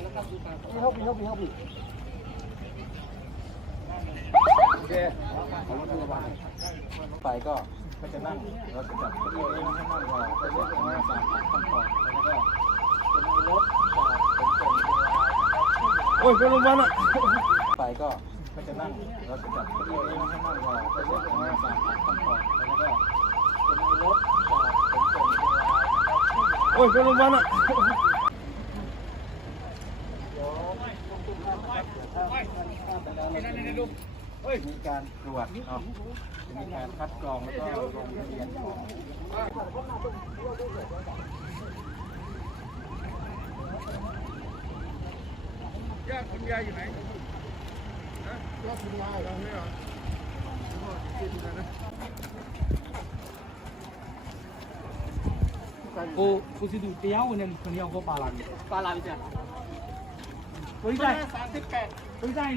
พี่เขาพี่เขาพี่เขาพี่โอเคขอรถระวังไปก็ก็จะนั่งเราจะจัดเก้าอี้ให้นั่งรอก็จะเป็นหน้าสามขั้นตอนแล้วก็จะมีรถจากขนส่งโอ้ยก็ลงมาอะไปก็ก็จะนั่งเราจะจัดเก้าอี้ให้นั่งรอก็จะเป็นหน้าสามขั้นตอนแล้วก็จะมีรถจากขนส่งโอ้ยก็ลงมาอะ มีการตรวจเนาะมีการคัดกรองแล้วก็ลงทะเบียนของญาติคุณยายอยู่ไหนญาติคุณยายเราไม่เหรอ cô cô sẽ đủ téo nên คนนี้เอาก็ปลาลัน ปลาลาดิจ้ะ tôi dạy tôi dạy